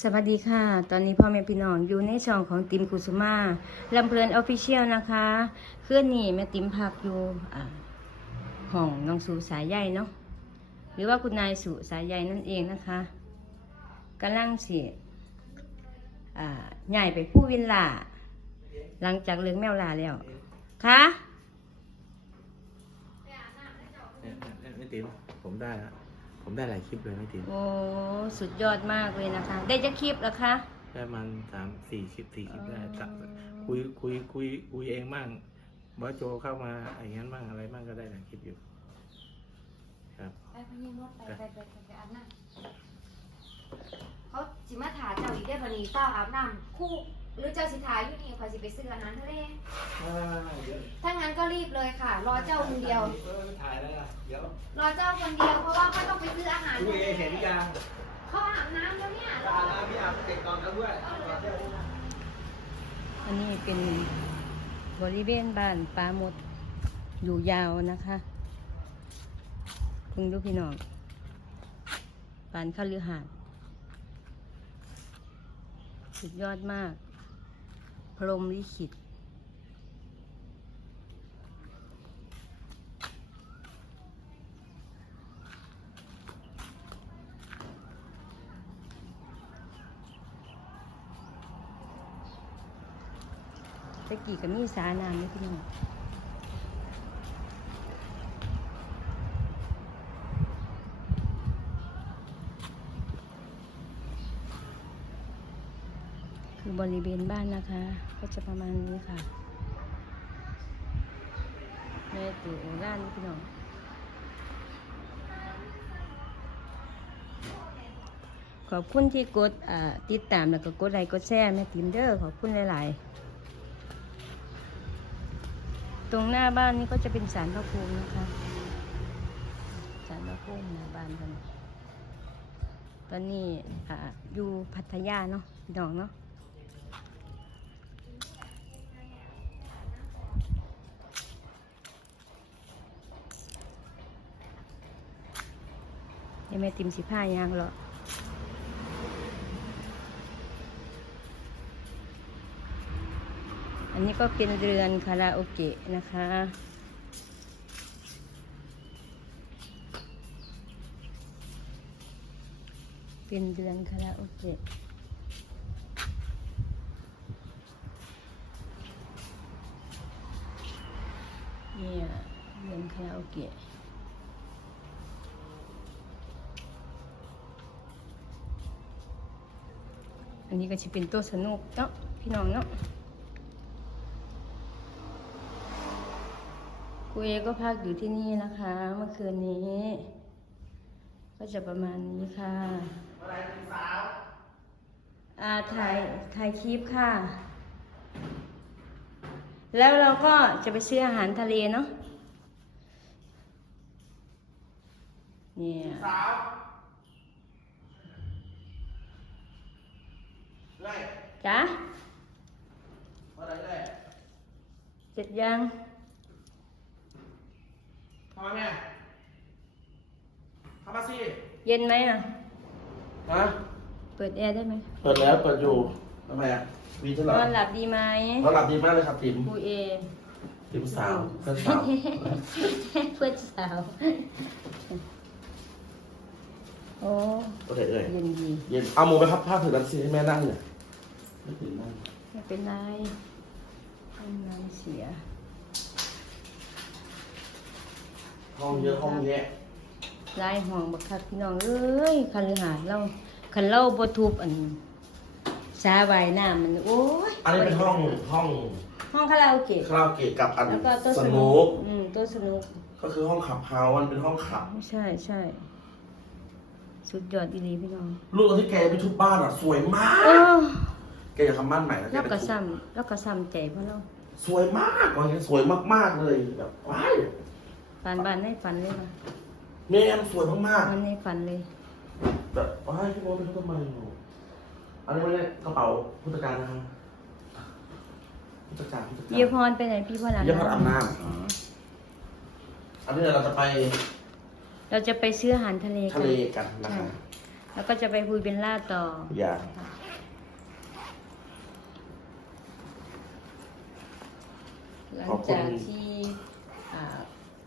สวัสดีค่ะ ตอนนี้พ่อแม่พี่น้องอยู่ในช่องของติมกุสุมาลำเพลินออฟฟิเชียลนะคะเคลื่อนนี่แม่ติมพักอยู่ห้องน้องสูสายใยเนาะ หรือว่าคุณนายสุสายใยนั่นเองนะคะกำลังสิอ่าใหญ่ไปผู้วินล่าหลังจากเลี้ยงแมวลาแล้วคะเนี่ยเนี่ยไม่ติมผมได้ละ ผมได้หลายคลิปเลยไม่ติ๋มโอ้สุดยอดมากเลยนะคะ ได้จะคลิปแล้วคะ ได้มันสามสี่คลิปสี่คลิปได้จับคุยคุยคุยคุยเองบ้างบอสโจเข้ามาอย่างนั้นบ้างอะไรบ้างก็ได้หลายคลิปอยู่ ครับไปพญามดไปไปไปไปไปอาบน้ำเขาสิมาถาเจ้าอีกได้บันนี้เจ้าอาบน้ำคู่ หรือเจ้าสิทาอยู่นี่คอยสิไปซื้ออาหารทะเลถ้างั้นก็รีบเลยค่ะ รอเจ้าคนเดียวถ่ายแล้วเดี๋ยวรอเจ้าคนเดียวเพราะว่าเขาต้องไปซื้ออาหารคุยเองเห็นยังเขาอาบน้ำแล้วเนี่ยอาบน้ำพี่อาบเด็กก่อนนะเพื่อนอันนี้เป็นบริเวณบ้านปลาหมดอยู่ยาวนะคะคุณดูพี่น้องปานข้าลือหาดสุดยอดมากพ รมลิขิตตะกี้ก็มีสาน้ำนี่พี่น้อง บริเวณบ้านนะคะ ก็จะประมาณนี้ค่ะในตู่ร้านพี่น้องขอบคุณที่กดติดตามแล้วก็กดไลค์กดแชร์แม่ติมเด้อขอบคุณหลาย ๆ ตรงหน้าบ้านนี่ก็จะเป็นสารพระภูมินะคะสารพระภูมิหน้าบ้านกันตอนนี้ออยู่พัทยาเนาะพี่น้องเนาะ ยวแม่ติมสิผ้ายางเหรออันนี้ก็เป็นเรือนคาราโอเกะนะคะ เป็นเรือนคาราโอเกะเนี่ยเรือนคาราโอเกะ นี้ก็จะเป็นโต๊ะสนุกเนาะพี่น้องเนาะครูเอก็พักอยู่ที่นี่นะคะ เมื่อคืนนี้ ก็จะประมาณนี้ค่ะอ่าถ่ายถ่ายคลิปค่ะ แล้วเราก็จะไปซื้ออาหารทะเลเนาะเนี่ย สาวไล่ จ้ะอะไรไล่เสร็จยังทำไมแม่เข้ามาสิเย็นไหมอะ ฮะ เปิดแอร์ได้ไหมเปิดแล้วเปิดอยู่ทำไมอะมีฉันเหรนออนหลับดีไหมนอนหลับดีมากเลยครับติ๋มครูเอติ๋มสาวเพื่อนสาวเพื่อนสาวโอ้โอเคเอ่ยเย็นดีเย็นเอาหมูไปพับผ้าผืนนั้นสิให้แม่นั่งเนี่ย ไม่ถึงนั่งไม่เป็นไรห้องน้ำเสีย ห้องเยอะห้องแยะลายห้องบักคักพี่น้องเอ้ยคันหาดเราคันเล่าบ่ทุบอันสาว่ายน้ำมันโอ้ยอันนี้เป็นห้องห้องห้องคาราโอเกะคาราโอเกะกับอันแล้วก็โต๊ะสสนุนุกกอืมโต๊ะสนุก ก็คือห้องขับเฮาส์มันเป็นห้องขับ ใช่ใช่สุดยอดอีหลีพี่น้อง ลูกที่แกไปทุบบ้านอะ สวยมาโอ้ก แกจะทำบ้านใหม่แล้วแกแล้วไปก็ทุบซ้ำแล้วก็ซ้ำใจเพราะเราสวยมากกว่านี้สวยมากๆเลยแบบว้ายฝันบ้านในฝันเลยว่ะแมนสวยมากมันในฝันเลย ๆแบบว้ายพี่โมเป็นทำไมอยู่อันนี้ไม่ได้กระเป๋าผู้จัดการนะครับผู้จัดการผู้จัดการเยี่ยพรไปไหนพี่พรอาบเยี่ยพรอาบน้ำ อ๋ออันนี้เราจะไปเราจะไปซื้ออาหารทะเลกัทะนเลกันนะครับใช่แล้วก็จะไปคุยเบนล่าต่อ อย่า หลังขอบคุณ จากที่อ่า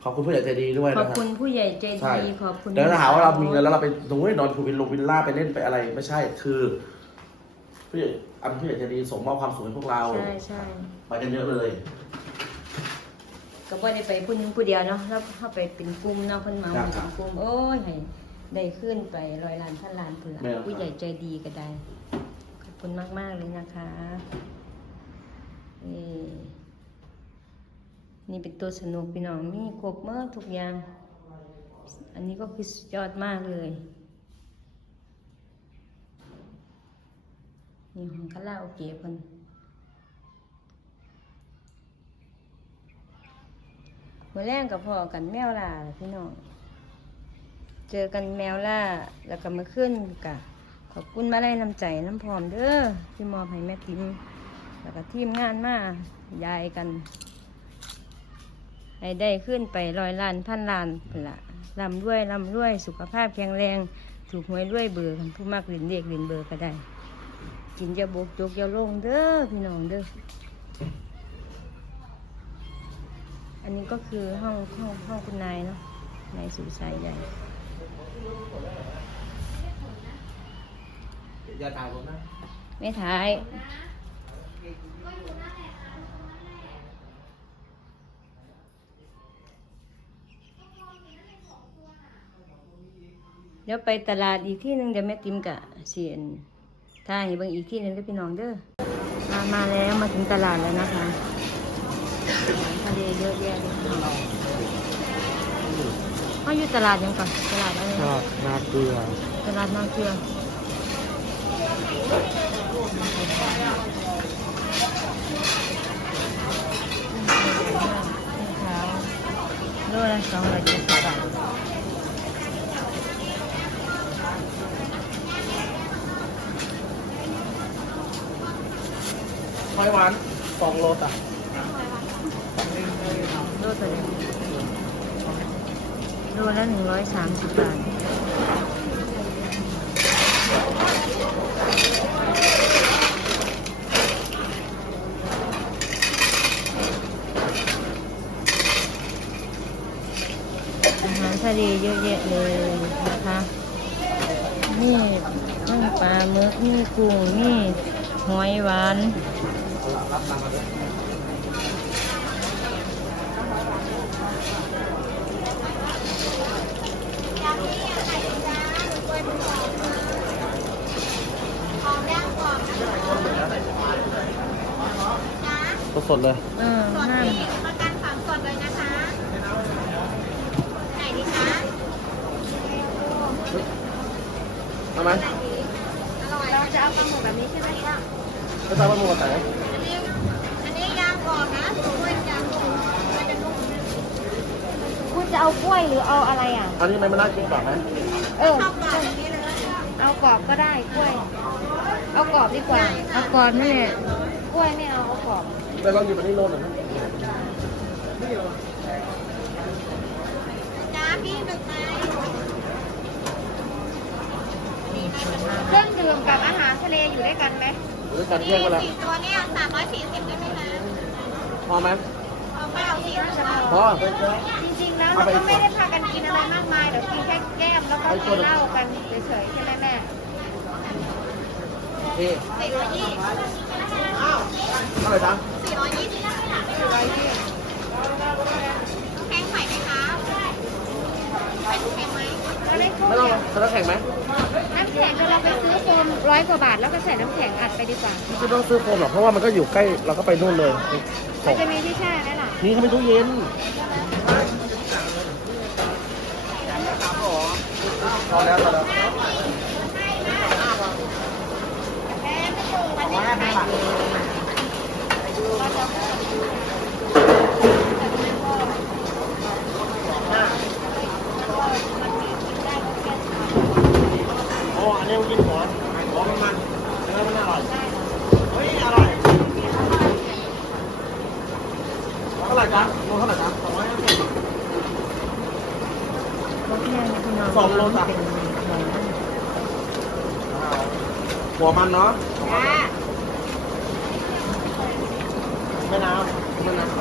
ขอบคุณผู้ใหญ่ใจดีด้วยขอนะบครับ คุณผู้ใหญ่ใจใช่ ดีขอบคุณเดี๋ยวถ้าหาว่าเรามีเงินแล้วเราไปตรงนี้นอนพูลวินลงวินล่าไปเล่นไปอะไรไม่ใช่คือผู้ใหญ่อันผู้ใหญ่ใจดีสมมอบความสุขให้พวกเรา ใช่ใช่ไปกันเยอะเลย ก็บ่ได้ไปผู้หนึงผู้เดียวเนาะแล้วเข้าไปเป็นกลุ่มเนาะเพิ่นมาครับเป็นกลุ่มโอ้ยให้ได้ขึ้นไปร้อยล้านพันล้านพุ่นละแม่นครับ ผู้ใหญ่ใจดีก็ได้ ขอบคุณมากๆเลยนะคะนี่ นี่เป็นตัวสนุกพี่น้องมีครบเมื่อทุกอย่าง อันนี้ก็คือสุดยอดมากเลยนี่ของคาราโอเกะเพิ่นมื่อแรกกับพ่อกันแมวล่าพี่น้อง เจอกันแมวล่าแล้วก็มาขึ้นกะขอบคุณมาไล่น้ำใจน้ำพร้อมเด้อที่มอบให้แม่ติมแล้วก็ทีมงานมายายกัน ให้ได้ขึ้นไปร้อยล้านพันล้านพุ่นละลำด้วยลำด้วยสุขภาพแข็งแรง ถูกหวยด้วยเบอร์กันผู้มากเล่นเด็กเล่นเบอร์ก็ได้ กินอยาบกจกอยาลงเด้อพี่น้องเด้ออันนี้ก็คือห้องห้องห้องคุณนายเนาะนายสุสายใหญ่อย่าถ่ายผมนะ ไม่ถ่าย เดี๋ยวไปตลาดอีกที่หนึ่งเดี๋ยวแม่ติมกะเสียนถ้าให้เบิ่งอีกที่หนึ่งเด้อพี่น้องเด้อมามาแล้วมาถึงตลาดแล้วนะคะอาหารทะเลเยอะแยะเลยเขาอยู่ตลาดยังก่อนตลาดอะไรชอบนาเกลือตลาดนาเกลือโลละสองร้อยเจ็ดสิบบาท หอยหวานสองโลต่ะโลตัวนี้โลละหนึ่งร้อยสามสิบบาทอาหารทะเลเยอะแยะเลยนะคะนี่ทั้งปลาหมึกนี่กุ้งนี่หอยหวาน รับตังค์มาด้วยสดๆเลยเออห้ามประกันฝังสดเลยนะคะ ไหนดีคะเอาไหมเราจะเอาปลาหมึกแบบนี้ใช่ไหมคะไม่ทราบว่ามึงมาไหนอันนี้อันนี้ยางกรอบนะกล้วยยางกรอบมันจะนุ่มคุณจะ เอากล้วยหรือเอาอะไรอะ อันนี้มันไม่น่ากินกว่าไหมเออ เอากรอบก็ได้กล้วย เอากรอบดีกว่า เอาก่อนนั่นแหละกล้วยไม่เอาเอากรอบ แต่ลองหยิบอันนี้โลหน่อยนะจ้าพี่หมึกไหมเครื่องดื่มกับอาหารทะเลอยู่ด้วยกันไหมหรือการแยกไปแล้วสี่ตัวเนี่ยสามร้อยสี่สิบได้ไหมนะพอไหมเอาเปล่าสี่จะพพออจริงๆแล้ว เราก็ไม่ได้พากันกินอะไรมากมายเดี๋ยวกินแค่แก้มแล้วก็กินเหล้ากันเฉยๆใช่ไหมแม่เอ๊ะสี่ร้อยยี่เท่าไหร่จ๊ะสี่ร้อยยี่สิบสี่ร้อยยี่แข็งไข่ไหมคะไข่แข็งไหมอะไรไม่ต้องจะต้องแข่งไหมน้ำแข็งเราไปซื้อโฟมร้อยกว่าบาทแล้วก็ใส่น้ำแข็งอัดไปดีกว่าไม่ต้องซื้อโฟมหรอกเพราะว่ามันก็อยู่ใกล้เราก็ไปนู่นเลยมันจะมีที่แช่ไหมล่ะนี่เขาไม่ตู้เย็น พอแล้วพอแล้ว โอ้อันนี้มันกินหัวหัวมันมันเนื้อมันอร่อย เฮ้ย อร่อยเท่าไหร่จ๊ะโลเท่าไหร่จ๊ะสองร้อยห้าสิบ รถแห้งนะพี่น้อง สองโลจ้ะเป็นหอยนั่นมันเนาะแม่น้ำแม่น้ำ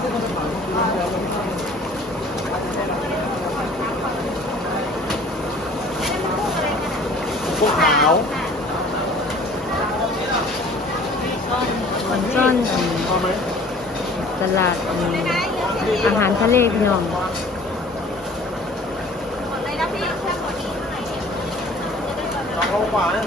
พวกขาวมันซ่อนตลาดอาหารทะเลพี่น้อง หมดเลยนะพี่แค่หมดนี้เท่าไหร่เนี่ย สองโลกว่าเนี่ย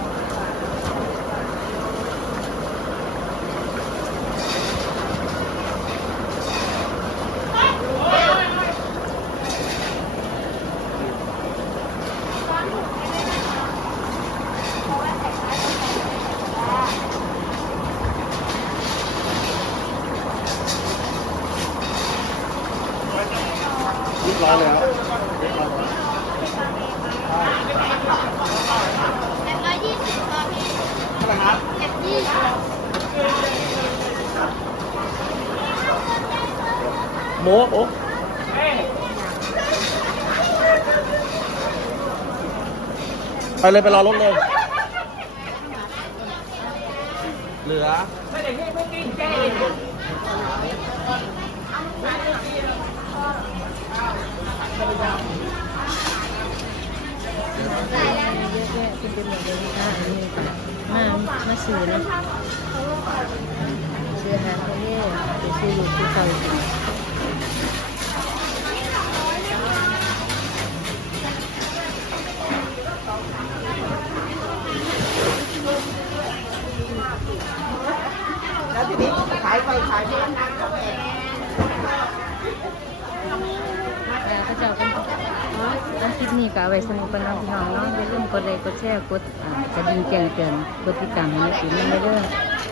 เรียบร้อยแล้ว เจ็ดร้อยยี่สิบต่อพี่ เท่าไหร่ครับ เจ็ดยี่สิบ โมโอ้ไปเลยไปรอรถเลย เหลือเป็นเป็นแบบนี้ค่ะอันนี้มามาซื้อนะซื้ออาหารทะเลไปซื้ออยู่ที่เขากิน แล้วทีนี้ขายไปขายมาแต่ถ้าเจ้าเป็นน้ำคลิปนี้ก็เอาไว้สนุกกันน้องพี่น้องเนาะอย่าลืมกดไลค์กดแชร์กดอ่ากระดิ่งแจ้งเตือนกดติดตามให้ในคลิปนี้เด้อ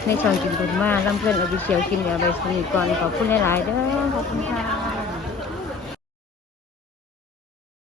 ในช่องกินบุญมาลำเพื่อนเอาไปเชียวกินเดี๋ยวเอาไว้สนุกก่อนขอบคุณหลายๆเด้อขอบคุณค่ะ